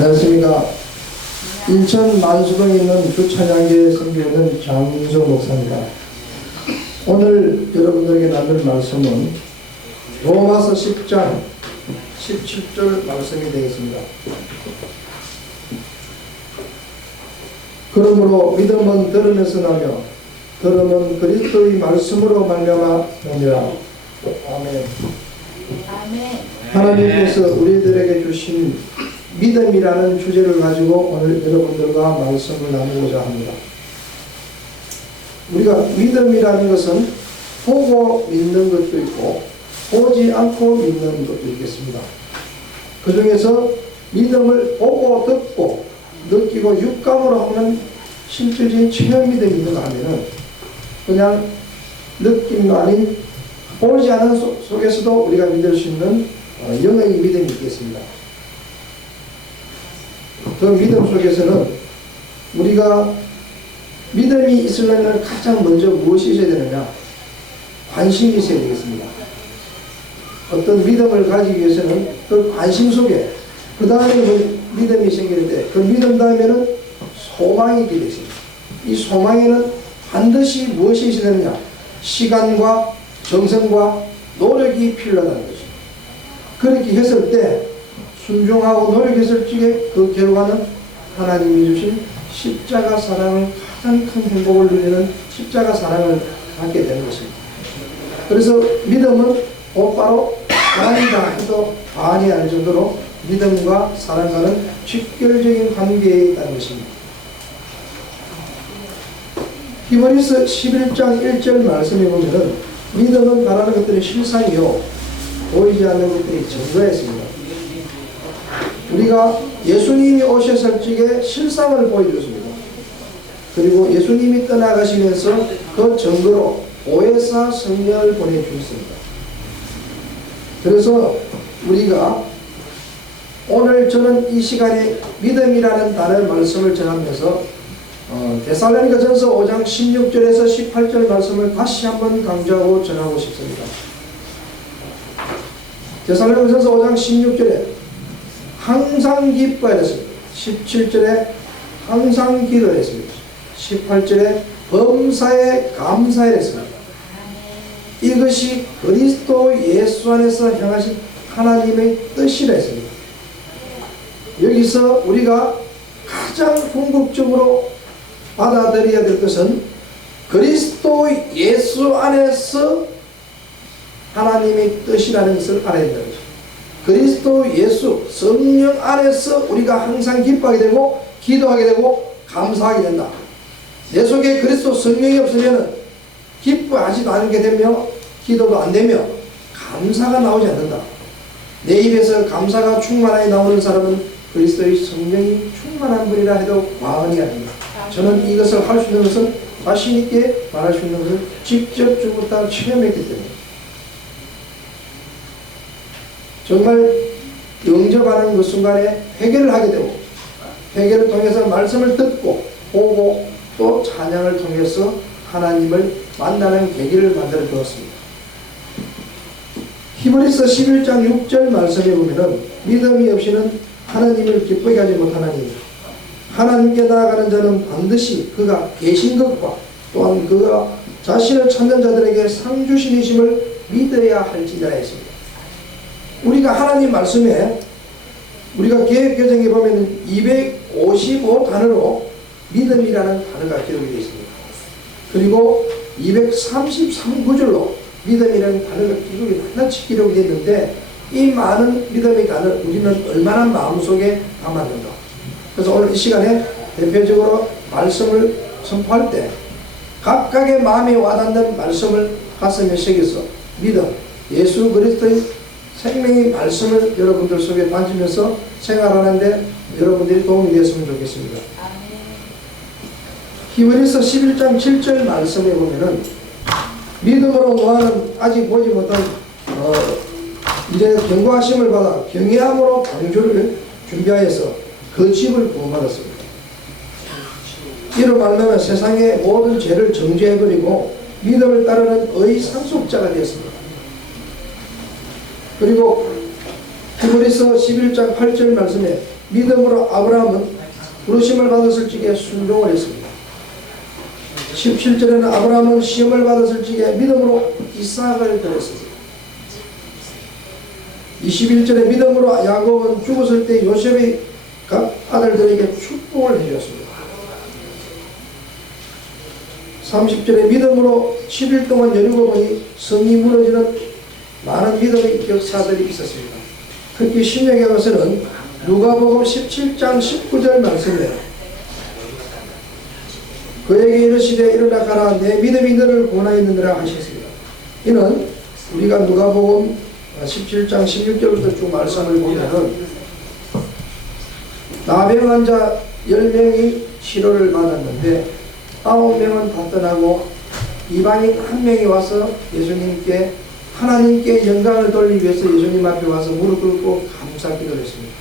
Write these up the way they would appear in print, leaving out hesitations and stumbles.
안녕하십니까. 인천 만수동에 있는 주찬양교회 섬기는 장윤석 목사입니다. 오늘 여러분들에게 나눌 말씀은 로마서 10장 17절 말씀이 되겠습니다. 그러므로 믿음은 들음에서 나며 들음은 그리스도의 말씀으로 말미암아 오니라. 아멘. 하나님께서 우리들에게 주신 믿음이라는 주제를 가지고 오늘 여러분들과 말씀을 나누고자 합니다. 우리가 믿음이라는 것은 보고 믿는 것도 있고 보지 않고 믿는 것도 있겠습니다. 그 중에서 믿음을 보고 듣고 느끼고 육감으로 하는 실질적인 체험 믿음이 있는가 하면은 그냥 느낌도 아닌 보지 않은 속에서도 우리가 믿을 수 있는 영의 믿음이 있겠습니다. 그 믿음 속에서는 우리가 믿음이 있으려면 가장 먼저 무엇이 있어야 되느냐? 관심이 있어야 되겠습니다. 어떤 믿음을 가지기 위해서는 그 관심 속에 그 다음에 믿음이 생기는데 그 믿음 다음에는 소망이 있게 되겠습니다. 이 소망에는 반드시 무엇이 있어야 되느냐? 시간과 정성과 노력이 필요하다는 것입니다. 그렇게 했을 때 순종하고 노력했을 적에 그 결과는 하나님이 주신 십자가 사랑을 가장 큰 행복을 누리는 십자가 사랑을 받게 되는 것입니다. 그래서 믿음은 곧바로 아니다 해도 반이 아닐 정도로 믿음과 사랑과는 직결적인 관계에 있다는 것입니다. 히브리서 11장 1절 말씀에 보면은 믿음은 바라는 것들이 실상이요 보이지 않는 것들이 증거였습니다. 우리가 예수님이 오셨을 적에 실상을 보여줬습니다. 그리고 예수님이 떠나가시면서 그 증거로 보혜사 성령을 보내주셨습니다. 그래서 우리가 오늘 저는 이 시간에 믿음이라는 단어의 말씀을 전하면서 데살로니가전서 5장 16절에서 18절 말씀을 다시 한번 강조하고 전하고 싶습니다. 데살로니가전서 5장 16절에 항상 기뻐야 했습니다. 17절에 항상 기도했습니다. 18절에 범사에 감사해야 했습니다. 이것이 그리스도 예수 안에서 향하신 하나님의 뜻이라 했습니다. 여기서 우리가 가장 궁극적으로 받아들여야 될 것은 그리스도 예수 안에서 하나님의 뜻이라는 것을 알아야 된다는 것입니다. 그리스도 예수 성령 안에서 우리가 항상 기뻐하게 되고 기도하게 되고 감사하게 된다. 내 속에 그리스도 성령이 없으면 기뻐하지도 않게 되며 기도도 안 되며 감사가 나오지 않는다. 내 입에서 감사가 충만하게 나오는 사람은 그리스도의 성령이 충만한 분이라 해도 과언이 아닙니다. 저는 이것을 할 수 있는 것은 자신 있게 말할 수 있는 것을 직접 주부터 체험했기 때문에 정말 영접하는 그 순간에 회개를 하게 되고 회개를 통해서 말씀을 듣고 보고 또 찬양을 통해서 하나님을 만나는 계기를 만들어 주었습니다. 히브리서 11장 6절 말씀에 보면은 믿음이 없이는 하나님을 기쁘게 하지 못하나니 하나님께 나아가는 자는 반드시 그가 계신 것과 또한 그가 자신을 찾는 자들에게 상 주신이심을 믿어야 할지니라 했습니다. 우리가 하나님 말씀에 우리가 개역개정에 보면 255단어로 믿음이라는 단어가 기록이 되어 있습니다. 그리고 233구절로 믿음이라는 단어가 낱낱이 기록이 되어 있는데 이 많은 믿음의 단어를 우리는 얼마나 마음속에 담았는가. 그래서 오늘 이 시간에 대표적으로 말씀을 선포할 때 각각의 마음에 와닿는 말씀을 가슴에 새겨서 믿음, 예수 그리스도의 생명의 말씀을 여러분들 속에 던지면서 생활하는데 여러분들이 도움이 되었으면 좋겠습니다. 히브리서 11장 7절 말씀에 보면은 믿음으로 노아는 아직 보지 못한 이제 경고하심을 받아 경외함으로 방주를 준비하여서 그 집을 구원받았습니다. 이로 말하면 세상의 모든 죄를 정죄해버리고 믿음을 따르는 의 상속자가 되었습니다. 그리고 히브리서 11장 8절 말씀에 믿음으로 아브라함은 부르심을 받았을 적에 순종을 했습니다. 17절에는 아브라함은 시험을 받았을 적에 믿음으로 이삭을 드렸습니다. 21절에 믿음으로 야곱은 죽었을 때 요셉의 각 아들들에게 축복을 해주었습니다. 30절에 믿음으로 10일 동안 여리고 보니 성이 무너지는 많은 믿음의 역사들이 있었습니다. 특히 신약에 가서는 누가복음 17장 19절 말씀에 그에게 이르시되 일어나 가라 내 믿음이 너를 구원하였느니라 하셨습니다. 이는 우리가 누가복음 17장 16절부터 쭉 말씀을 보면은 나병 환자 10명이 치료를 받았는데 9명은 다 떠나고 이방인 1명이 와서 예수님께 하나님께 영광을 돌리기 위해서 예수님 앞에 와서 무릎 꿇고 감사 기도를 했습니다.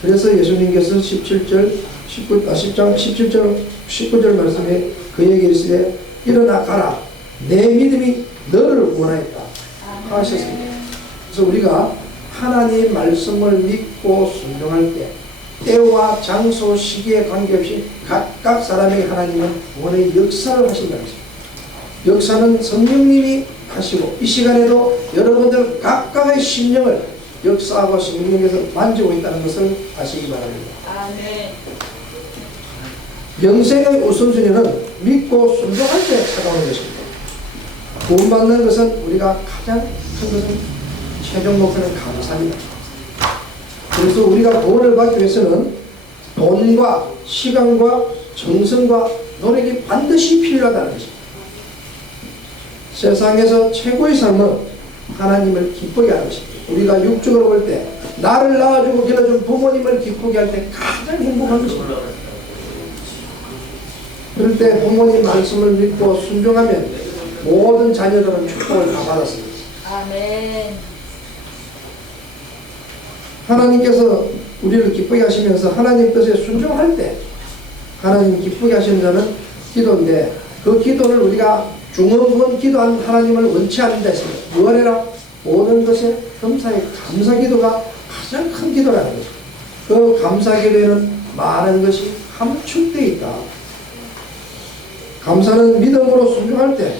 그래서 예수님께서 10장 19절 말씀에 그에게 이르시되 일어나 가라 내 믿음이 너를 구원하였다 하셨습니다. 그래서 우리가 하나님의 말씀을 믿고 순종할 때 때와 장소 시기에 관계없이 각각 사람에게 하나님은 구원의 역사를 하신다는 것입니다. 역사는 성령님이 하시고 이 시간에도 여러분들 각각의 심령을 역사하고 성령에서 만지고 있다는 것을 아시기 바랍니다. 아멘. 영생의 우선순위는 믿고 순종할 때 찾아오는 것입니다. 구원받는 것은 우리가 가장 큰 것은 최종 목표는 감사입니다. 그래서 우리가 구원을 받기 위해서는 돈과 시간과 정성과 노력이 반드시 필요하다는 것입니다. 세상에서 최고의 삶은 하나님을 기쁘게 하는 것입니다. 우리가 육적으로 볼 때 나를 낳아주고 길러준 부모님을 기쁘게 할 때 가장 행복한 것입니다. 그럴 때 부모님 말씀을 믿고 순종하면 모든 자녀들은 축복을 다 받았습니다. 아멘. 하나님께서 우리를 기쁘게 하시면서 하나님 뜻에 순종할 때 하나님 기쁘게 하시는 자는 기도인데 그 기도를 우리가 중언부언 기도한 하나님을 원치 않는다 했습니다. 무엇이라? 모든 것에 감사의 감사 기도가 가장 큰 기도라는 것입니다. 그 감사 기도에는 많은 것이 함축되어 있다. 감사는 믿음으로 순종할 때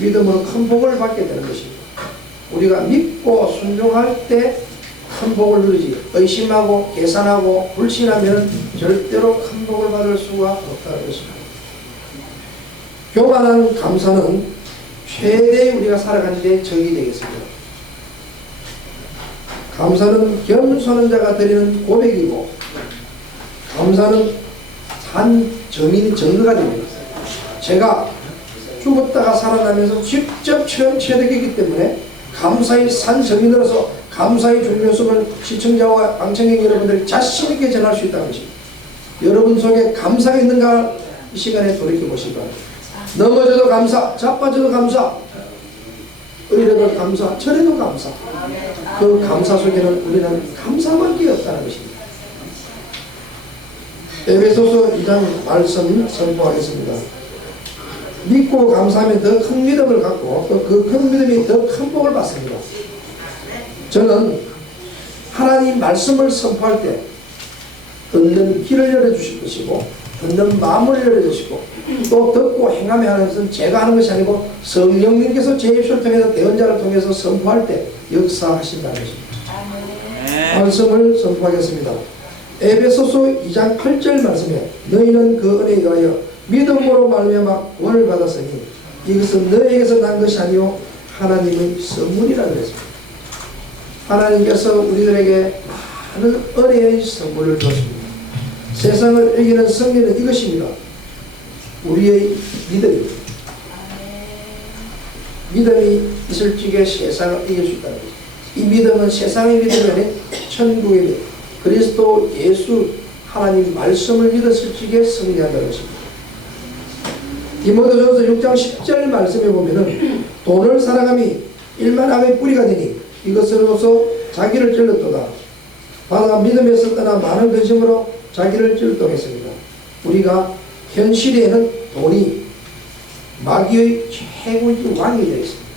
믿음으로 큰 복을 받게 되는 것입니다. 우리가 믿고 순종할 때 큰 복을 누리지 의심하고 계산하고 불신하면 절대로 큰 복을 받을 수가 없다는 것입니다. 교만한 감사는 최대의 우리가 살아가는 데 적이 되겠습니다. 감사는 겸손한 자가 드리는 고백이고 감사는 산 증거가 됩니다. 제가 죽었다가 살아나면서 직접 체득했기 때문에 감사의 산 증인으로서 감사의 중요성을 시청자와 방청객 여러분들이 자신있게 전할 수 있다는 것입니다. 여러분 속에 감사가 있는가 이 시간에 돌이켜보시기 바랍니다. 넘어져도 감사, 자빠져도 감사, 의뢰도 감사, 철에도 감사. 그 감사 속에는 우리는 감사밖에 없다는 것입니다. 에베소서 2장 말씀 선포하겠습니다. 믿고 감사하면 더 큰 믿음을 갖고 그 큰 믿음이 더 큰 복을 받습니다. 저는 하나님 말씀을 선포할 때 듣는 귀를 열어주실 것이고 듣는 마음을 열어주시고 또 듣고 행하며 하는 것은 제가 하는 것이 아니고 성령님께서 제 입술을 통해서 대언자를 통해서 선포할 때 역사하신다는 것입니다. 말씀을 선포하겠습니다. 에베소서 2장 8절 말씀에 너희는 그 은혜에 의하여 믿음으로 말미암아 구원을 받았으니 이것은 너희에게서 난 것이 아니요 하나님의 선물이라고 했습니다. 하나님께서 우리들에게 많은 은혜의 선물을 줬습니다. 세상을 이기는 승리는 이것입니다. 우리의 믿음입니다. 믿음이 있을 적에 세상을 이길 수 있다는 것입니다. 이 믿음은 세상의 믿음이 아닌 천국의 믿음, 그리스도 예수 하나님 말씀을 믿었을 적에 승리한다는 것입니다. 디모데전서 6장 10절 말씀에 보면은 돈을 사랑함이 일만함의 뿌리가 되니 이것으로서 자기를 찔렀도다. 바다 믿음에서 떠나 많은 근심으로 자기를 찔렀했습니다. 우리가 현 시대에는 돈이 마귀의 최고의 왕이 되어 있습니다.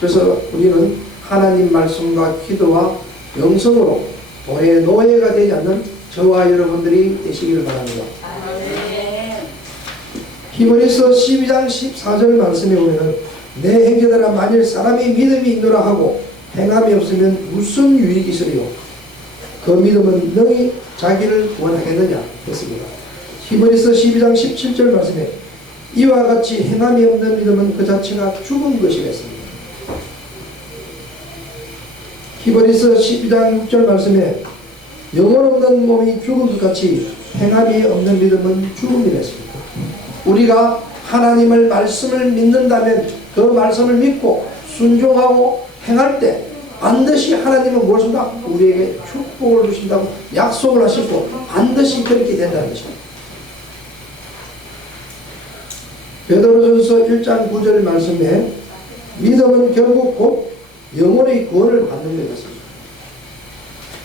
그래서 우리는 하나님 말씀과 기도와 영성으로 돈의 노예가 되지 않는 저와 여러분들이 되시기를 바랍니다. 아멘. 히브리서 12장 14절 말씀에 보면 내 형제들아 만일 사람이 믿음이 있노라 하고 행함이 없으면 무슨 유익이 있으리요 그 믿음은 너희 자기를 구원하겠느냐 했습니다. 히브리서 12장 17절 말씀에 이와 같이 행함이 없는 믿음은 그 자체가 죽은 것이라 했습니다. 히브리서 12장 6절 말씀에 영혼 없는 몸이 죽은 것 같이 행함이 없는 믿음은 죽음이라 했습니다. 우리가 하나님을 말씀을 믿는다면 그 말씀을 믿고 순종하고 행할 때 반드시 하나님은 무엇인가 우리에게 축복을 주신다고 약속을 하시고 반드시 그렇게 된다는 것입니다. 베드로전서 1장 9절 말씀에 믿음은 결국 곧 영혼의 구원을 받는 것 같습니다.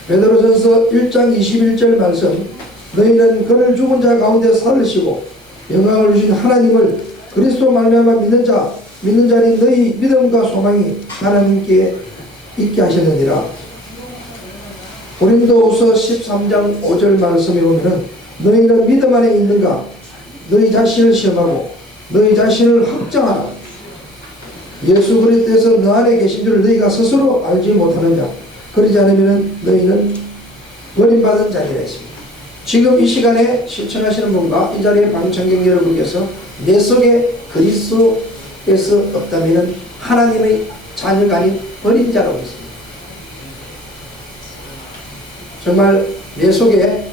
베드로전서 1장 21절 말씀 너희는 그를 죽은 자 가운데 살리시고 영광을 주신 하나님을 그리스도 말미암아 믿는 자니 너희 믿음과 소망이 하나님께 있게 하셨느니라. 고린도후서 13장 5절 말씀에 보면 너희는 믿음 안에 있는가 너희 자신을 시험하고 너희 자신을 확정하라. 예수 그리스도에서 너 안에 계신 줄 너희가 스스로 알지 못하느냐. 그러지 않으면 너희는 버림받은 자니라 했습니다. 지금 이 시간에 시청하시는 분과 이 자리에 방청객 여러분께서 내 속에 그리스도에서 없다면 하나님의 자녀가 아닌 버린 자라고 했습니다. 정말 내 속에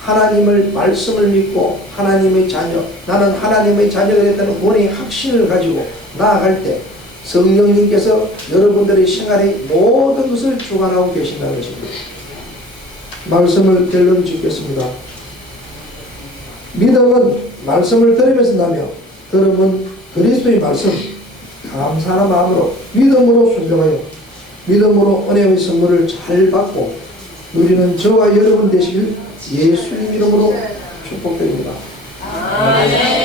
하나님을 말씀을 믿고 하나님의 자녀 나는 하나님의 자녀가 됐다는 본의 확신을 가지고 나아갈 때 성령님께서 여러분들의 생활의 모든 것을 주관하고 계신다는 것입니다. 말씀을 결론 짓겠습니다. 믿음은 말씀을 들으면서 나며 들음은 그리스도의 말씀 감사하는 마음으로 믿음으로 순종하여 믿음으로 은혜의 선물을 잘 받고 누리는 저와 여러분 되시길 예수님 이름으로 축복드립니다. 아멘.